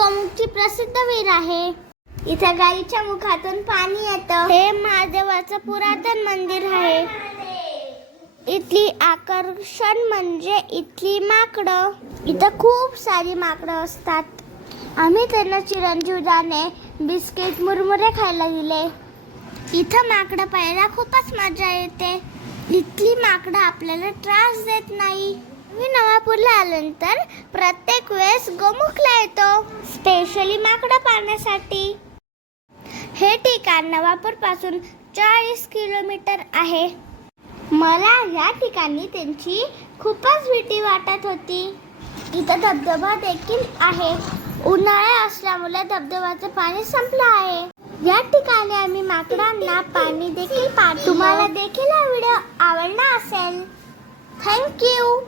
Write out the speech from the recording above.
गोमुखची प्रसिद्ध वीर आहे. इथं गाईच्या मुखातून पाणी येतं. हे महादेवाचं पुरातन मंदिर आहे. इथली आकर्षण म्हणजे इथली माकडं. इथं खूप सारी माकडं असतात. आम्ही त्यांना चिरंजीवदाने बिस्किट मुरमुरे खायला दिले. इथं माकडं पाहायला खूपच मजा येते. इथली माकडं आपल्याला त्रास देत नाही. मी नवापूरला आल्यानंतर प्रत्येक स्पेशली माकडं पाहण्यासाठी. हे ठिकाण नवापूरपासून चाळीस किलोमीटर आहे. मला या ठिकाणी त्यांची खूपच भीती वाटत होती. इथं धबधबा देखील आहे. उन्हाळा असल्यामुळे धबधब्याचं पाणी संपलं आहे. या ठिकाणी आम्ही माकडांना पाणी देखील पाठ तुम्हाला देखील हा व्हिडिओ आवडला असेल. थँक्यू